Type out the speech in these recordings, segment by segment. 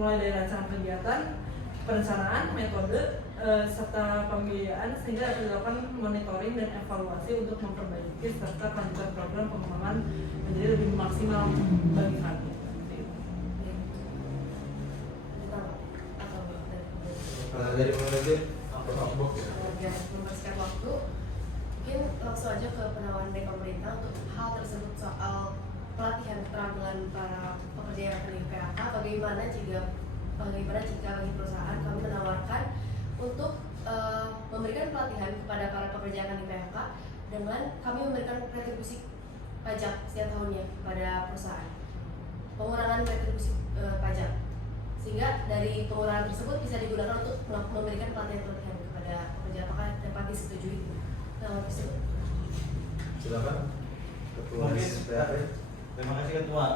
mulai dari rancangan kegiatan, perencanaan, metode, serta pembiayaan, sehingga dapat dilakukan monitoring dan evaluasi untuk memperbaiki serta kelanjutan program pengembangan menjadi lebih maksimal bagi kami. Dari mana aja? Biar mempersingkat waktu, mungkin langsung aja ke penawaran dari pemerintah untuk hal tersebut soal pelatihan keterampilan para pekerja yang akan di PHK. Bagaimana jika bagi perusahaan kami menawarkan untuk memberikan pelatihan kepada para pekerja yang akan di PHK dengan kami memberikan retribusi pajak setiap tahunnya kepada perusahaan, pengurangan retribusi pajak, sehingga dari pengurangan tersebut bisa digunakan untuk memberikan pelatihan kepada pekerja. Apakah dapat disetujui penawaran tersebut? Silakan. Ketua SPAP. Terima kasih Ketua.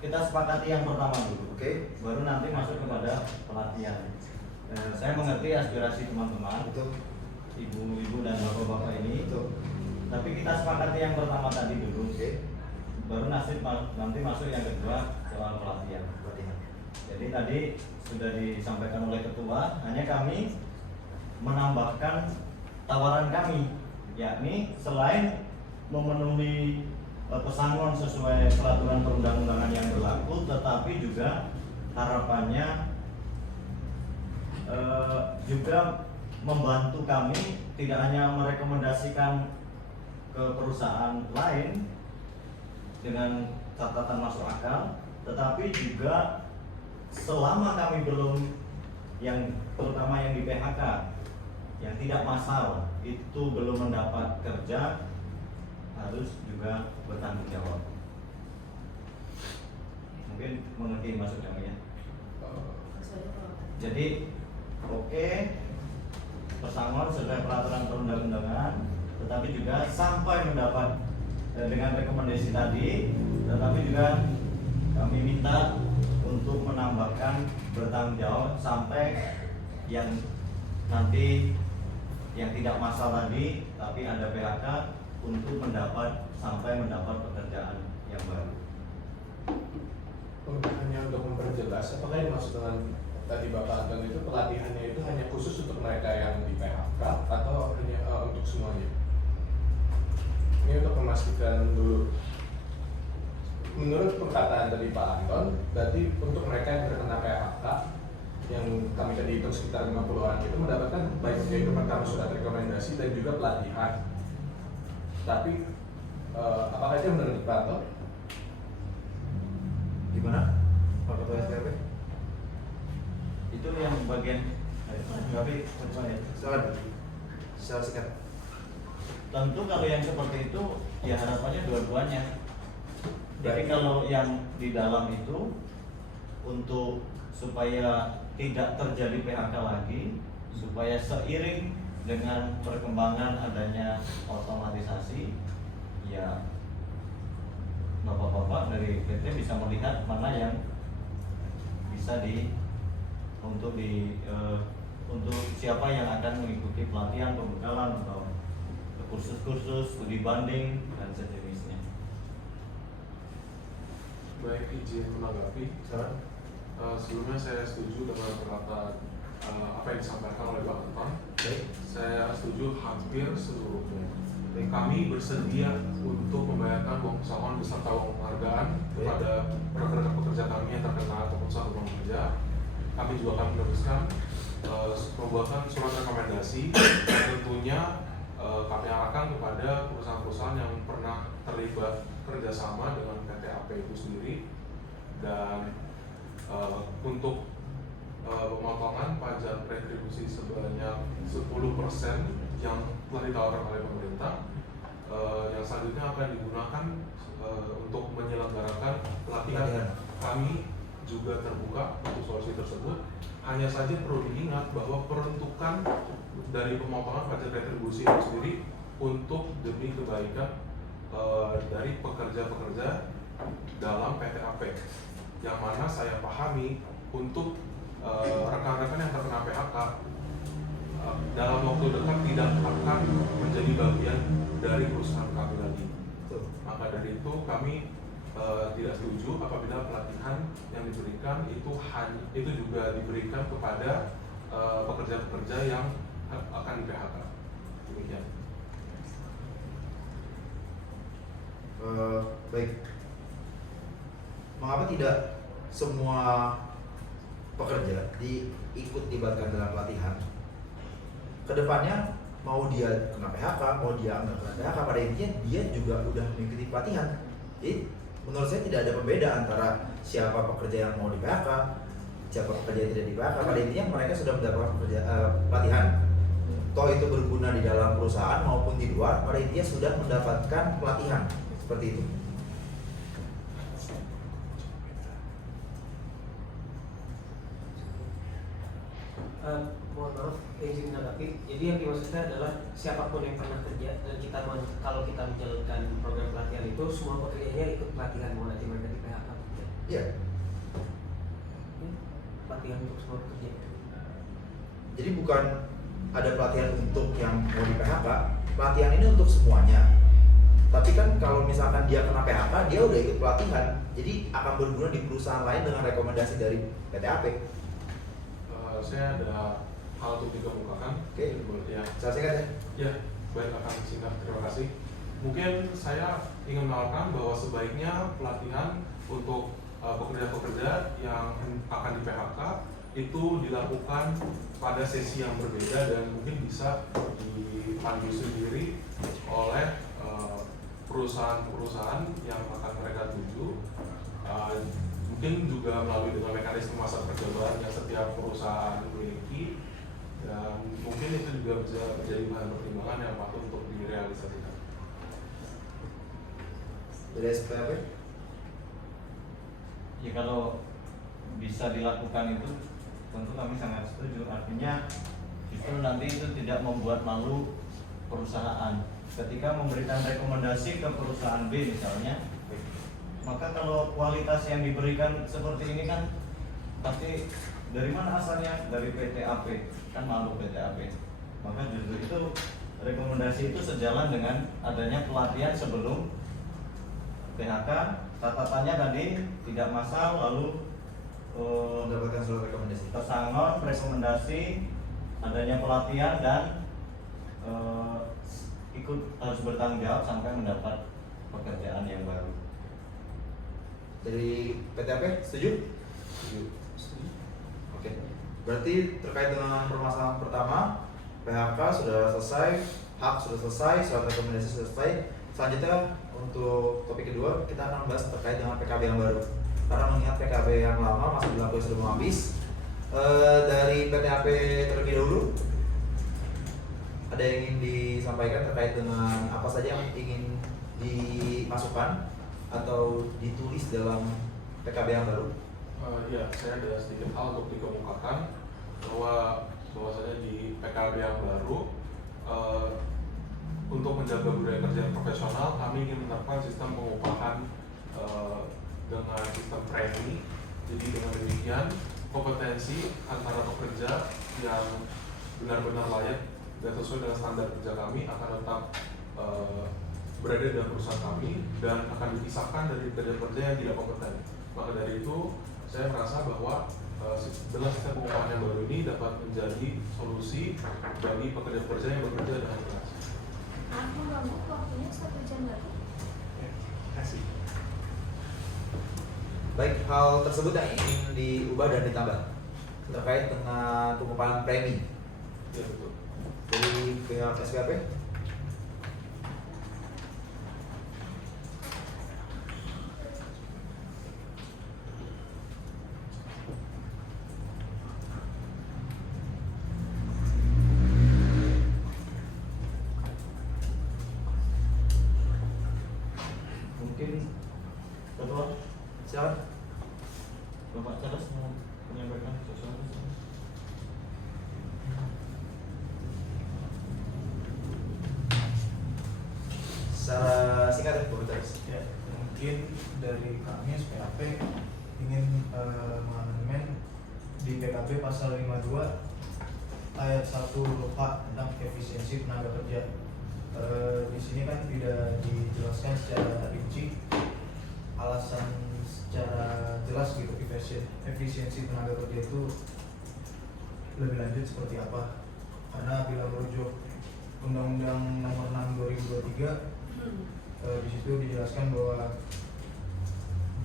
Kita sepakati yang pertama dulu, Oke. baru nanti masuk kepada pelatihan. Saya mengerti aspirasi teman-teman, Betul. ibu-ibu dan bapak-bapak ini. Betul. Tapi kita sepakati yang pertama tadi dulu, Oke. baru nanti masuk yang kedua soal pelatihan. Jadi tadi sudah disampaikan oleh Ketua, hanya kami menambahkan tawaran kami, yakni selain memenuhi pesangon sesuai peraturan perundang-undangan yang berlaku, tetapi juga harapannya juga membantu kami tidak hanya merekomendasikan ke perusahaan lain dengan catatan masuk akal, tetapi juga selama kami belum, yang terutama yang di PHK yang tidak massal itu belum mendapat kerja, harus juga bertanggung jawab. Mungkin mengerti maksud kami ya. Jadi oke, pesangon sesuai peraturan perundang-undangan, tetapi juga sampai mendapat dengan rekomendasi tadi, tetapi juga kami minta untuk menambahkan bertanggung jawab sampai yang nanti yang tidak massal tadi, tapi ada PHK untuk sampai mendapat pekerjaan yang baru. Hanya untuk memperjelas, apakah yang dimaksud dengan tadi Bapak Anton itu pelatihannya itu hanya khusus untuk mereka yang di PHK atau hanya untuk semuanya? Ini untuk memastikan dulu. Menurut perkataan dari Pak Anton, berarti untuk mereka yang terkena PHK yang kami tadi hitung sekitar 50 orang itu mendapatkan baik yaitu pertama surat rekomendasi dan juga pelatihan. Tapi apakah itu menurut Pak Anton? Gimana? Pak Ketua SPAP? Itu yang bagian tapi Silakan. Secara singkat. tentu kalau yang seperti itu ya harapannya dua-duanya. Jadi kalau yang di dalam itu untuk supaya tidak terjadi PHK lagi, supaya seiring dengan perkembangan adanya otomatisasi, ya bapak-bapak dari PT bisa melihat mana yang bisa untuk siapa yang akan mengikuti pelatihan, pembekalan atau kursus-kursus, studi banding dan sejenisnya. Baik, izin menanggapi. Silakan. Sebelumnya saya setuju dengan perkataan apa yang disampaikan oleh Pak Anton. Baik. Saya setuju hampir seluruhnya. Baik. Kami bersedia untuk membayarkan uang pesangon beserta uang penghargaan kepada pekerja kami yang terkena ataupun satu uang kerja. Kami juga akan meneruskan pembuatan surat rekomendasi dan tentunya kami arahkan kepada perusahaan-perusahaan yang pernah terlibat kerjasama dengan PT AP itu sendiri, dan untuk pemotongan pajak retribusi sebanyak 10% yang telah ditawarkan oleh pemerintah, yang selanjutnya akan digunakan untuk menyelenggarakan pelatihan. Kami juga terbuka untuk solusi tersebut. Hanya saja perlu diingat bahwa peruntukan dari pemotongan pajak retribusi itu sendiri untuk demi kebaikan dari pekerja-pekerja dalam PT AP, yang mana saya pahami untuk rekan-rekan yang terkena PHK dalam waktu dekat tidak akan menjadi bagian dari perusahaan kami lagi. Maka dari itu kami tidak setuju apabila pelatihan yang diberikan itu juga diberikan kepada pekerja-pekerja yang akan di PHK. Demikian. Baik. Mengapa tidak semua pekerja ikut dilibatkan dalam pelatihan? Kedepannya mau dia kena PHK, mau dia nggak kena PHK, pada intinya dia juga udah mengikuti pelatihan. Jadi menurut saya tidak ada pembeda antara siapa pekerja yang mau di PHK, siapa pekerja yang tidak di PHK. Pada intinya mereka sudah mendapatkan pelatihan. Toh itu berguna di dalam perusahaan maupun di luar, pada intinya sudah mendapatkan pelatihan seperti itu. Mohon maaf, izin menanggapi. Jadi yang dimaksudkan adalah siapapun yang pernah kerja dan kalau kita menjalankan program pelatihan itu semua pekerjaannya ikut pelatihan mau nanti mereka di PHK. Iya. Pelatihan untuk semua pekerja. Jadi bukan ada pelatihan untuk yang mau di PHK, pelatihan ini untuk semuanya. Tapi kan kalau misalkan dia kena PHK, dia udah ikut pelatihan, jadi akan berguna di perusahaan lain dengan rekomendasi dari PTAP. Saya ada hal untuk dikemukakan. Oke. Ya. Saya singkat ya. Ya, baik, akan singkat. Terima kasih. Mungkin saya ingin menawarkan bahwa sebaiknya pelatihan untuk pekerja-pekerja yang akan di PHK itu dilakukan pada sesi yang berbeda dan mungkin bisa dipandu sendiri oleh perusahaan-perusahaan yang akan mereka tuju. Mungkin juga melalui dengan mekanisme masa percobaan yang setiap perusahaan memiliki, dan mungkin itu juga bisa menjadi bahan pertimbangan yang patut untuk direalisasikan. Dari SPAP? Ya kalau bisa dilakukan itu tentu kami sangat setuju. Artinya justru nanti itu tidak membuat malu perusahaan. Ketika memberikan rekomendasi ke perusahaan B misalnya, maka kalau kualitas yang diberikan seperti ini kan pasti dari mana asalnya? Dari PTAP, kan malu PTAP. Maka justru itu rekomendasi itu sejalan dengan adanya pelatihan sebelum PHK. Catatannya tadi tidak massal, lalu Mendapatkan surat rekomendasi. pesangon, rekomendasi, adanya pelatihan dan ikut harus bertanggung jawab sampai mendapat pekerjaan yang baru. Dari PTAP setuju? Setuju. Oke. Berarti terkait dengan permasalahan pertama, PHK sudah selesai, hak sudah selesai, surat rekomendasi sudah selesai. Selanjutnya untuk topik kedua kita akan membahas terkait dengan PKB yang baru. Karena mengingat PKB yang lama masih berlaku sudah mau habis. Dari PTAP terlebih dahulu, ada yang ingin disampaikan terkait dengan apa saja yang ingin dimasukkan atau ditulis dalam PKB yang baru? Ya, saya ada sedikit hal untuk dikemukakan bahwasanya di PKB yang baru untuk menjaga budaya kerja yang profesional, kami ingin menerapkan sistem pengupahan dengan sistem premi. Jadi dengan demikian kompetensi antara pekerja yang benar-benar layak dan sesuai dengan standar kerja kami akan tetap berada dalam perusahaan kami dan akan dipisahkan dari pekerja-pekerja yang tidak kompeten. Maka dari itu saya merasa bahwa dengan sistem pengupahan yang baru ini dapat menjadi solusi bagi pekerja-pekerja yang bekerja dengan keras. Aku mengganggu waktunya 1 jam lagi. Kasih. Baik, hal tersebut yang ingin diubah dan ditambah terkait dengan pengupahan premi Ya, betul. dari pihak SPAP. Mungkin Ketua Silakan. Bapak Charles mau menyampaikan sesuatu. Secara singkat ya, Bapak Charles. Ya, mungkin dari kami SPAP ingin mengamandemen di PKB pasal 52 ayat 1 H tentang efisiensi tenaga kerja. Di sini kan tidak dijelaskan secara rinci alasan secara jelas gitu efisiensi tenaga kerja itu lebih lanjut seperti apa. Karena bila merujuk Undang-Undang Nomor 6 2023 di situ dijelaskan bahwa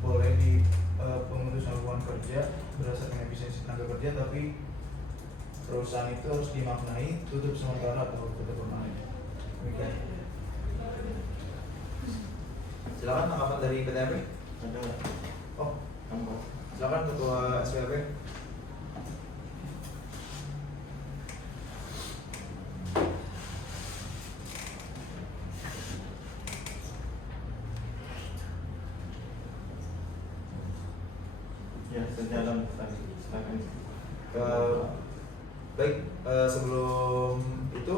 boleh di pemutusan hubungan kerja berdasarkan efisiensi tenaga kerja, tapi perusahaan itu harus dimaknai tutup sementara atau tutup permanen. Demikian. Silakan tanggapan dari PTAP. Ada nggak? Oh, Kamu? silakan Ketua SPAP. Ya, sejalan tadi. Silakan. Baik, sebelum itu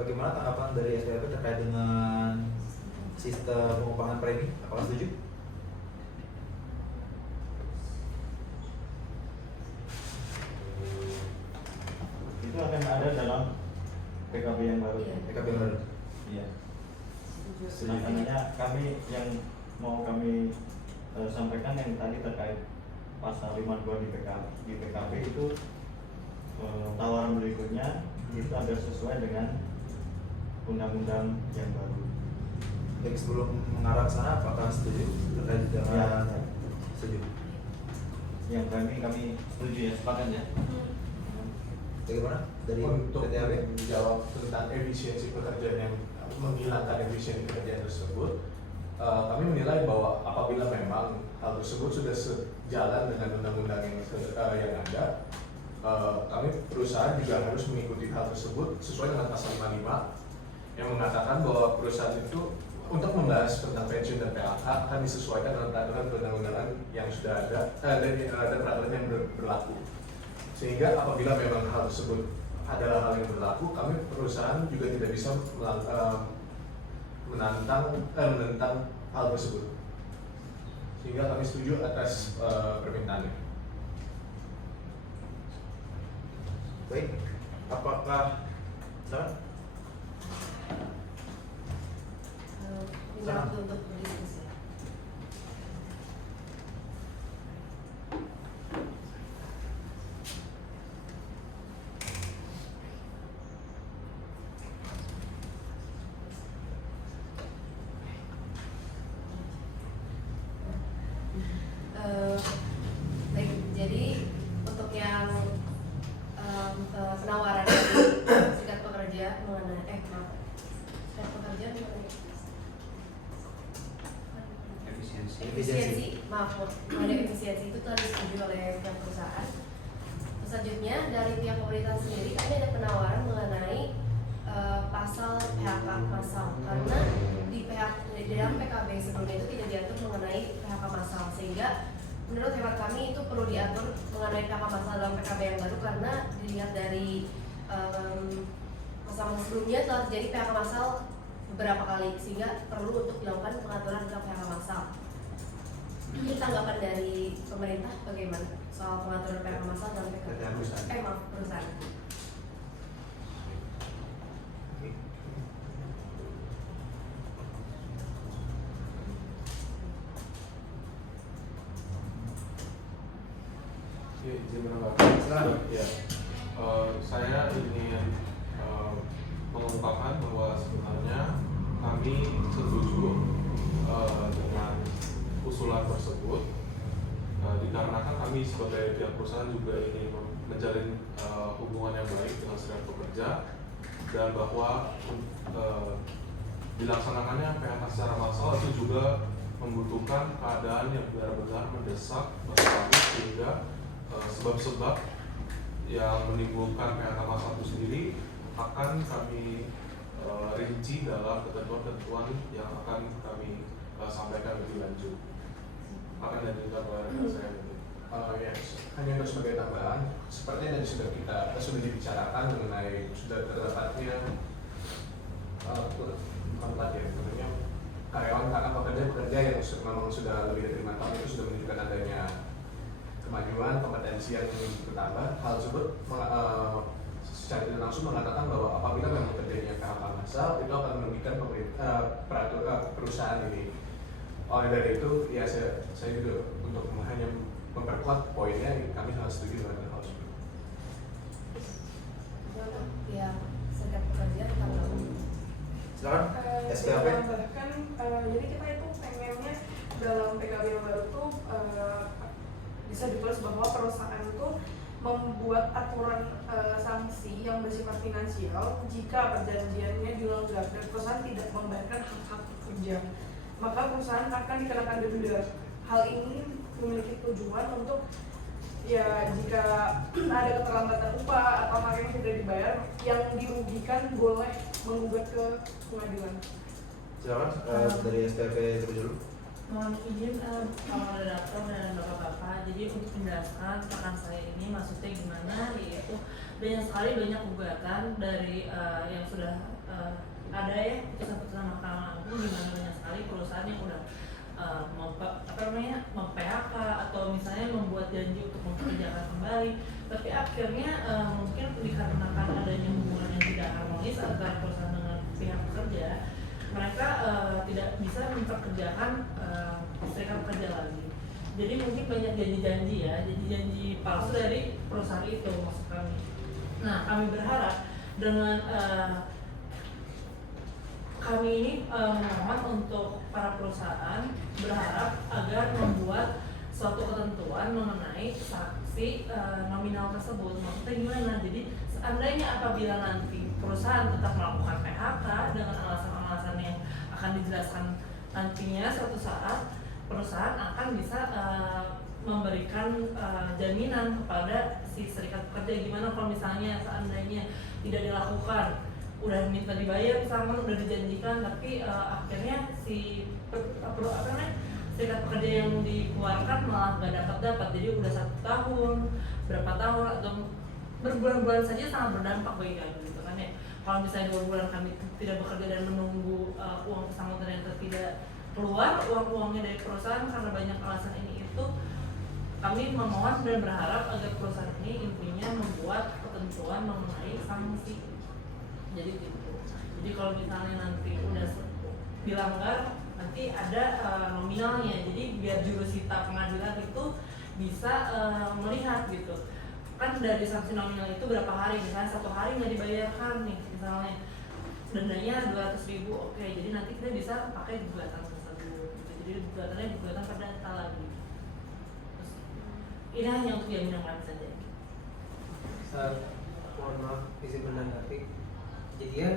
bagaimana tanggapan dari SPAP terkait dengan sistem pengupahan premi? Apakah setuju? Itu akan ada dalam PKB yang baru. Iya. PKB yang baru. Iya. Setuju. Makanya kami yang mau kami sampaikan yang tadi terkait pasal 52 di PKB itu tawaran berikutnya itu ada sesuai dengan undang-undang yang baru. Baik, sebelum mengarah ke sana, apakah setuju terkait dengan Ya. setuju? Yang kami setuju ya, sepakat ya. Bagaimana dari Untuk PTAP? menjawab tentang efisiensi pekerjaan yang menghilangkan efisiensi pekerjaan tersebut, kami menilai bahwa apabila memang hal tersebut sudah sejalan dengan undang-undang yang ada, kami perusahaan juga harus mengikuti hal tersebut sesuai dengan pasal 55 yang mengatakan bahwa perusahaan itu untuk membahas tentang pensiun dan PHK akan disesuaikan dengan peraturan perundang-undangan yang sudah ada dan peraturan yang berlaku. Sehingga apabila memang hal tersebut adalah hal yang berlaku, kami perusahaan juga tidak bisa menentang hal tersebut. Sehingga kami setuju atas permintaannya. Baik, apakah silakan? Minta waktu untuk berdiskusi. Baik, jadi untuk yang penawaran dari serikat pekerja mengenai serikat pekerja mengenai efisiensi, maaf, mengenai efisiensi itu telah disetujui oleh pihak perusahaan. Selanjutnya dari pihak pemerintah sendiri kami ada penawaran mengenai pasal PHK massal, karena di dalam PKB sebelumnya itu tidak diatur mengenai PHK massal, sehingga menurut hemat kami itu perlu diatur mengenai PHK massal dalam PKB yang baru, karena dilihat dari masa sebelumnya telah terjadi PHK massal beberapa kali, sehingga perlu untuk dilakukan pengaturan tentang PHK massal. Ini tanggapan dari pemerintah bagaimana soal pengaturan PHK massal dalam PKB? Perusahaan. Ya, izin menambahkan. Ya, saya ingin mengungkapkan bahwa sebenarnya kami setuju dengan usulan tersebut, dikarenakan kami sebagai pihak perusahaan juga ingin menjalin hubungan yang baik dengan serikat pekerja, dan bahwa dilaksanakannya PHK secara massal itu juga membutuhkan keadaan yang benar-benar mendesak bagi kami, sehingga sebab-sebab yang menimbulkan PHK massal itu sendiri akan kami rinci dalam ketentuan-ketentuan yang akan kami sampaikan lebih lanjut. Akan dilanjutkan oleh rekan saya mungkin. Hanya untuk sebagai tambahan, seperti yang tadi sudah dibicarakan mengenai sudah terdapatnya sebenarnya karyawan pekerja yang memang sudah lebih dari 5 tahun itu sudah menunjukkan adanya kemajuan, kompetensi yang bertambah. Hal tersebut secara tidak langsung mengatakan bahwa apabila memang terjadinya PHK massal itu akan merugikan perusahaan ini. oleh dari itu ya saya juga untuk hanya memperkuat poinnya, kami sangat setuju dengan hal tersebut. Ya, serikat pekerja tetap berlaku. Silakan SPAP. Bahkan jadi kita itu pengennya dalam PKB yang baru tuh bisa ditulis bahwa perusahaan itu membuat aturan sanksi yang bersifat finansial jika perjanjiannya dilanggar dan perusahaan tidak membayarkan hak-hak pekerja, maka perusahaan akan dikenakan denda. Hal ini memiliki tujuan untuk ya jika ada keterlambatan upah atau hak yang tidak dibayar, yang dirugikan boleh menggugat ke pengadilan. Silakan dari SPP terlebih dulu. Mohon izin kalau redaktor dan bapak-bapak, jadi untuk menjelaskan rekan saya ini maksudnya gimana, yaitu banyak gugatan dari yang sudah ada ya putusan Mahkamah Agung, di mana banyak sekali perusahaan yang udah mem-PHK atau misalnya membuat janji untuk mempekerjakan kembali, tapi akhirnya mungkin dikarenakan adanya hubungan yang tidak harmonis antara perusahaan dengan pihak pekerja, mereka tidak bisa mempekerjakan serikat pekerja lagi. Jadi mungkin banyak janji-janji ya, jadi janji palsu dari perusahaan itu maksud kami. Nah, kami berharap dengan kami ini memohon untuk para perusahaan berharap agar membuat suatu ketentuan mengenai saksi nominal tersebut. Maksudnya gimana? Jadi seandainya apabila nanti perusahaan tetap melakukan PHK dengan alasan-alasan yang akan dijelaskan nantinya, suatu saat perusahaan akan bisa memberikan jaminan kepada si serikat pekerja. Gimana kalau misalnya seandainya tidak dilakukan, udah minta dibayar misalkan, udah dijanjikan, tapi akhirnya si serikat pekerja yang dikeluarkan malah gak dapat, jadi udah 1 tahun, berapa tahun atau berbulan-bulan saja sangat berdampak bagi kami gitu kan ya. Kalau misalnya 2 bulan kami tidak bekerja dan menunggu uang pesangon ternyata tidak keluar uangnya dari perusahaan karena banyak alasan ini itu, kami memohon dan berharap agar perusahaan ini intinya membuat ketentuan mengenai sanksi. Jadi gitu. Jadi kalau misalnya nanti udah dilanggar, nanti ada nominalnya. Jadi biar jurusita pengadilan itu bisa melihat gitu. Kan dari sanksi nominal itu berapa hari, misalnya 1 hari nggak dibayarkan nih, misalnya dendanya 200.000, oke. Jadi nanti kita bisa pakai gugatan tersebut. Gitu. Jadi gugatan perdata lagi. Terus, ini hanya untuk jaminan kami saja. Mohon maaf, izin menanggapi. Jadi ya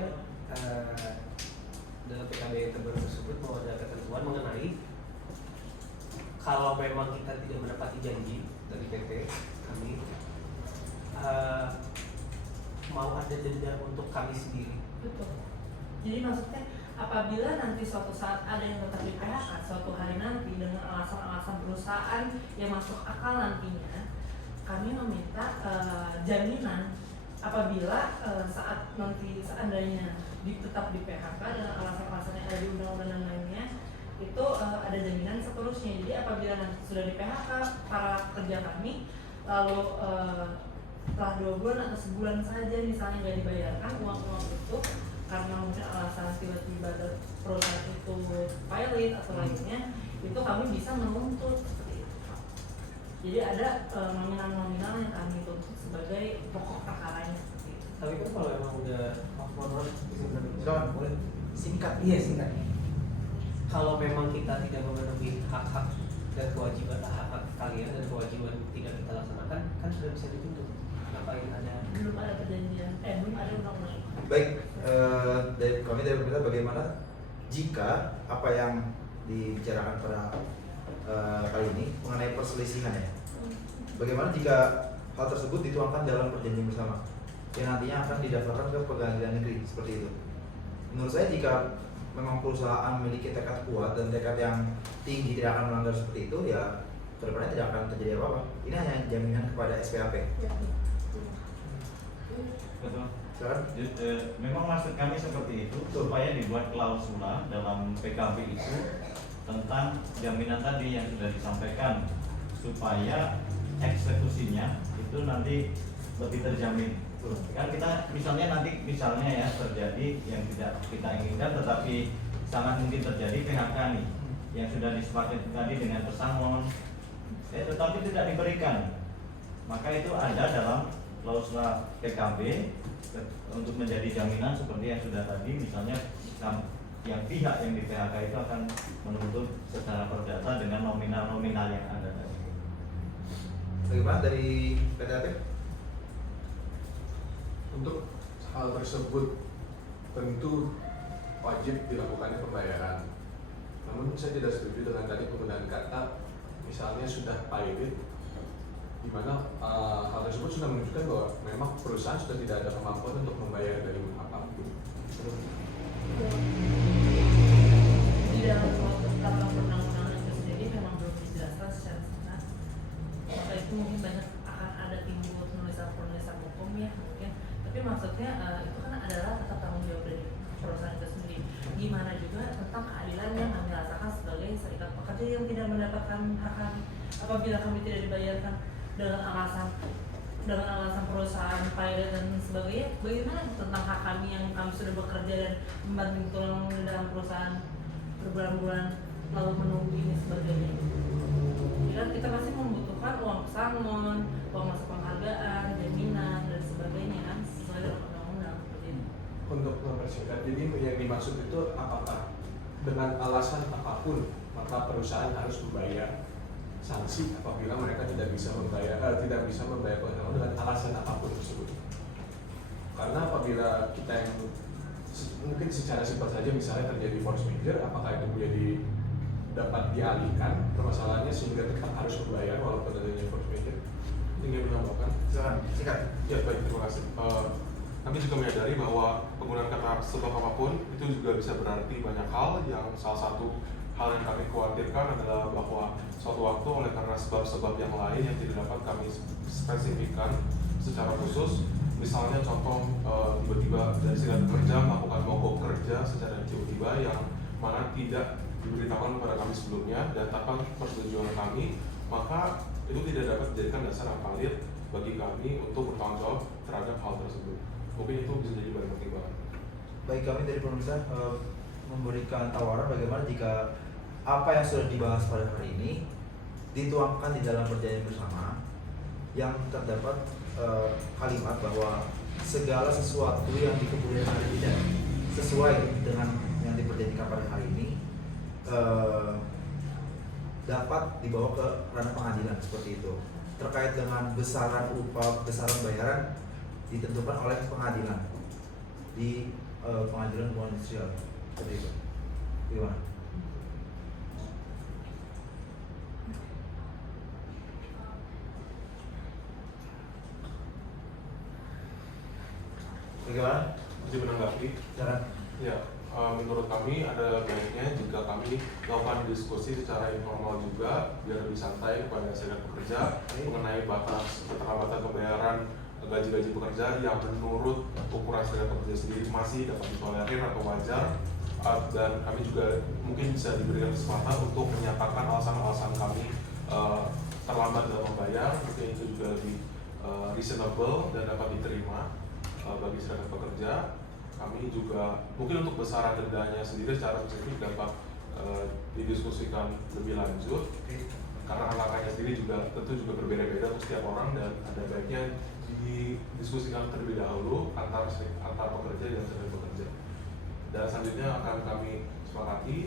dalam PKB yang terbaru tersebut bahwa ada ketentuan mengenai kalau memang kita tidak menepati janji dari PT kami, mau ada denda untuk kami sendiri. Betul. Jadi maksudnya apabila nanti suatu saat ada yang tetap di PHK suatu hari nanti dengan alasan-alasan perusahaan yang masuk akal nantinya, kami meminta jaminan apabila saat nanti seandainya tetap di PHK dengan alasan-alasan yang ada di undang-undang dan lainnya, itu ada jaminan seterusnya. Jadi apabila nanti sudah di PHK para pekerja kami, lalu setelah 2 bulan atau sebulan saja misalnya nggak dibayarkan uang-uang itu karena mungkin alasan tiba-tiba perusahaan itu pilot atau lainnya, itu kami bisa menuntut seperti itu. Jadi ada nominal-nominal yang kami tuntut sebagai pokok perkaranya seperti itu. Tapi kan kalau emang udah Boleh singkat. Iya, singkat. Kalau memang kita tidak memenuhi hak-hak dan kewajiban, hak-hak kalian dan kewajiban tidak kita laksanakan, kan sudah bisa dituntut. Ngapain ada? Belum ada perjanjian, belum ada undang-undang. Baik, dari kami dari pemerintah bagaimana jika apa yang dibicarakan pada kali ini mengenai perselisihan ya? Bagaimana jika hal tersebut dituangkan dalam perjanjian bersama yang nantinya akan didaftarkan ke pengadilan negeri seperti itu? Menurut saya jika memang perusahaan memiliki tekad kuat dan tekad yang tinggi tidak akan melanggar seperti itu, ya kedepannya tidak akan terjadi apa-apa. Ini hanya jaminan kepada SPAP. Betul. Memang maksud kami seperti itu supaya dibuat klausula dalam PKB itu tentang jaminan tadi yang sudah disampaikan, supaya eksekusinya itu nanti lebih terjamin. Kan kita misalnya ya terjadi yang tidak kita inginkan tetapi sangat mungkin terjadi PHK nih. yang sudah disepakati tadi dengan pesangon, tetapi tidak diberikan, maka itu ada dalam klausula PKB untuk menjadi jaminan seperti yang sudah tadi, misalnya yang pihak yang di PHK itu akan menuntut secara perdata dengan nominal-nominal yang ada tadi. Bagaimana dari PTAP? Untuk hal tersebut tentu wajib dilakukannya pembayaran. Namun saya tidak setuju dengan tadi penggunaan kata misalnya sudah pilot, di mana hal tersebut sudah menunjukkan bahwa memang perusahaan sudah tidak ada kemampuan untuk membayar dari apapun. Di dalam peraturan perundang-undangan itu sendiri memang belum dijelaskan secara sangat. Maka itu mungkin banyak akan ada timbul penulisan hukum ya mungkin. Tapi maksudnya itu kan adalah tetap tanggung jawab dari perusahaan itu sendiri. Gimana juga tentang keadilan yang kami rasakan sebagai serikat pekerja yang tidak mendapatkan hak kami apabila kami tidak dibayarkan dengan alasan perusahaan pilot dan sebagainya. Bagaimana tentang hak kami yang kami sudah bekerja dan membanting tulang di dalam perusahaan berbulan-bulan lalu menunggu ini sebagainya. Ya, kita masih membutuhkan uang pesangon, uang masuk penghargaan, jaminan dan sebagainya kan sesuai dengan undang-undang seperti ini. Untuk mempersingkat, jadi yang dimaksud itu apakah dengan alasan apapun maka perusahaan harus membayar sanksi apabila mereka tidak bisa membayar pesangon dengan alasan apapun tersebut. Karena apabila kita yang mungkin secara simpel saja misalnya terjadi force majeure, apakah itu menjadi dapat dialihkan permasalahannya sehingga tetap harus membayar walaupun adanya force majeure? Ingin menambahkan? Silakan, singkat. Ya baik, terima kasih. Kami juga menyadari bahwa penggunaan kata sebab apapun itu juga bisa berarti banyak hal. Yang salah satu hal yang kami khawatirkan adalah bahwa suatu waktu oleh karena sebab-sebab yang lain yang tidak dapat kami spesifikkan secara khusus, misalnya contoh tiba-tiba dari serikat pekerja melakukan mogok kerja secara tiba-tiba yang mana tidak diberitakan kepada kami sebelumnya dan tanpa persetujuan kami, maka itu tidak dapat dijadikan dasar yang valid bagi kami untuk bertanggung jawab terhadap hal tersebut. Mungkin itu bisa jadi bahan pertimbangan. Baik, kami dari pemirsa memberikan tawaran bagaimana jika apa yang sudah dibahas pada hari ini dituangkan di dalam perjanjian bersama yang terdapat kalimat bahwa segala sesuatu yang di kemudian hari tidak sesuai dengan yang diperjanjikan pada hari ini dapat dibawa ke ranah pengadilan seperti itu. Terkait dengan besaran upah, besaran bayaran ditentukan oleh pengadilan di pengadilan hubungan industrial seperti itu. Gimana? Bagaimana? Jadi menanggapi, Jangan. ya menurut kami ada baiknya jika kami melakukan diskusi secara informal juga biar lebih santai kepada serikat pekerja mengenai batas keterlambatan pembayaran gaji-gaji pekerja yang menurut ukuran serikat pekerja sendiri masih dapat ditolerir atau wajar, dan kami juga mungkin bisa diberikan kesempatan untuk menyatakan alasan-alasan kami terlambat dalam membayar, mungkin itu juga lebih reasonable dan dapat diterima bagi serikat pekerja. Kami juga mungkin untuk besaran dendanya sendiri secara spesifik dapat didiskusikan lebih lanjut, karena angka-angkanya sendiri juga tentu juga berbeda-beda untuk setiap orang dan ada baiknya didiskusikan terlebih dahulu antar pekerja dan serikat pekerja. Dan selanjutnya akan kami sepakati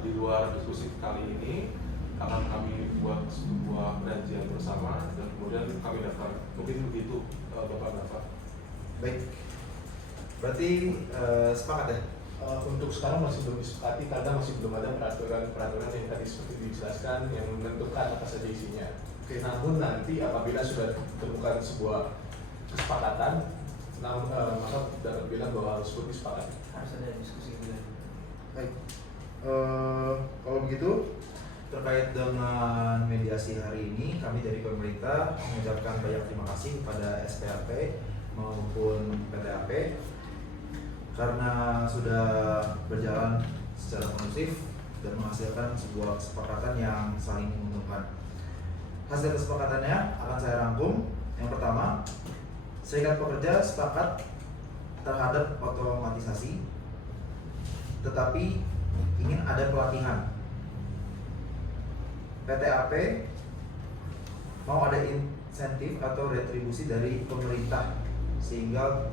di luar diskusi kali ini akan kami buat sebuah perjanjian bersama dan kemudian kami daftar. Mungkin begitu Bapak. Baik. Berarti sepakat ya? Untuk sekarang masih belum disepakati karena masih belum ada peraturan yang tadi seperti dijelaskan yang menentukan apa saja isinya. Namun nanti apabila sudah ditemukan sebuah kesepakatan, maka dapat bilang bahwa harus disepakati. Harus ada diskusi juga. Baik. Kalau begitu terkait dengan mediasi hari ini, kami dari pemerintah mengucapkan banyak terima kasih kepada SPAP maupun PTAP karena sudah berjalan secara kondusif dan menghasilkan sebuah kesepakatan yang saling menguntungkan. Hasil kesepakatannya akan saya rangkum. Yang pertama, serikat pekerja sepakat terhadap otomatisasi, tetapi ingin ada pelatihan PT AP mau ada insentif atau retribusi dari pemerintah sehingga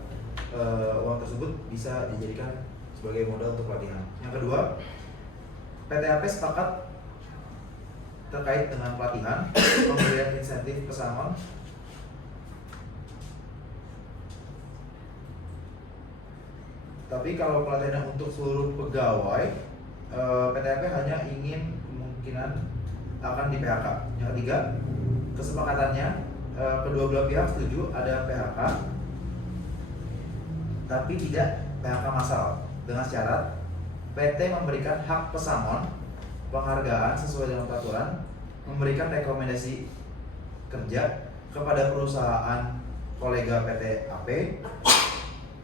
uang tersebut bisa dijadikan sebagai modal untuk pelatihan. Yang kedua, PT AP sepakat terkait dengan pelatihan pemberian insentif pesangon tapi kalau pelatihan untuk seluruh pegawai PT AP hanya ingin kemungkinan akan di PHK. Yang ketiga, kesepakatannya kedua belah pihak setuju ada PHK tapi tidak PHK massal dengan syarat PT memberikan hak pesangon penghargaan sesuai dengan peraturan, memberikan rekomendasi kerja kepada perusahaan kolega PT AP,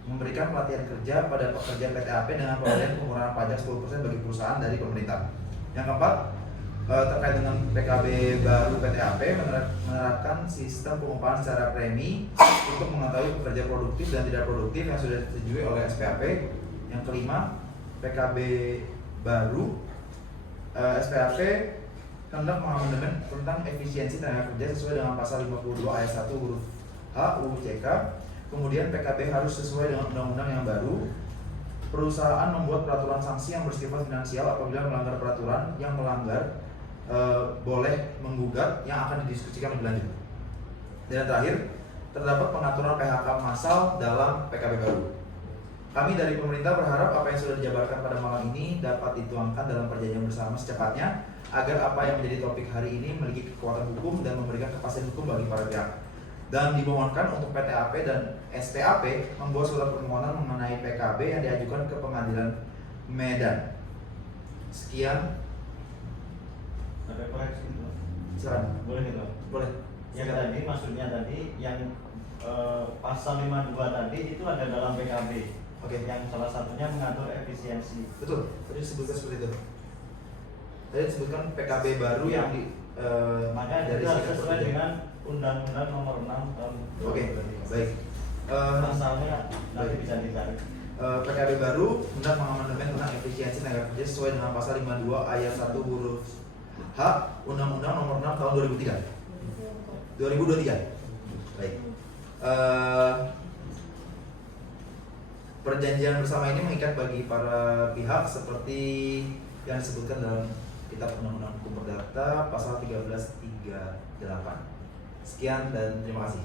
memberikan pelatihan kerja pada pekerja PT AP dengan pemberian pengurangan pajak 10% bagi perusahaan dari pemerintah. Yang keempat, terkait dengan PKB baru PT AP menerapkan sistem pengupahan secara premi untuk mengetahui pekerja produktif dan tidak produktif yang sudah disetujui oleh SPAP. Yang kelima, PKB baru SPAP hendak mengamandemen tentang efisiensi tenaga kerja sesuai dengan pasal 52 ayat 1 huruf H UU CK. Kemudian PKB harus sesuai dengan undang-undang yang baru. Perusahaan membuat peraturan sanksi yang bersifat finansial apabila melanggar peraturan. Yang melanggar boleh menggugat yang akan didiskusikan lebih lanjut. Dan yang terakhir, terdapat pengaturan PHK massal dalam PKB baru. Kami dari pemerintah berharap apa yang sudah dijabarkan pada malam ini dapat dituangkan dalam perjanjian bersama secepatnya agar apa yang menjadi topik hari ini memiliki kekuatan hukum dan memberikan kepastian hukum bagi para pihak. Dan dimohonkan untuk PT AP dan SPAP membuat surat permohonan mengenai PKB yang diajukan ke Pengadilan Medan. Sekian. Ada koreksi itu? Silakan. Boleh gitu? Boleh. Yang tadi maksudnya tadi yang pasal 52 tadi itu ada dalam PKB. Oke. Yang salah satunya mengatur efisiensi. Betul. Tadi disebutkan seperti itu. Tadi disebutkan PKB baru Ya. yang di Maka dari itu harus Serikat sesuai Pekerja. dengan Undang-Undang Nomor 6 Tahun 2023. Oke, baik. Pasalnya nanti baik. bisa dicari. PKB baru hendak mengamandemen tentang efisiensi tenaga kerja sesuai dengan pasal 52 ayat 1 huruf H Undang-Undang Nomor 6 Tahun 2023. Baik. Perjanjian bersama ini mengikat bagi para pihak seperti yang disebutkan dalam Kitab Undang-Undang Hukum Perdata pasal 1338. Sekian dan terima kasih.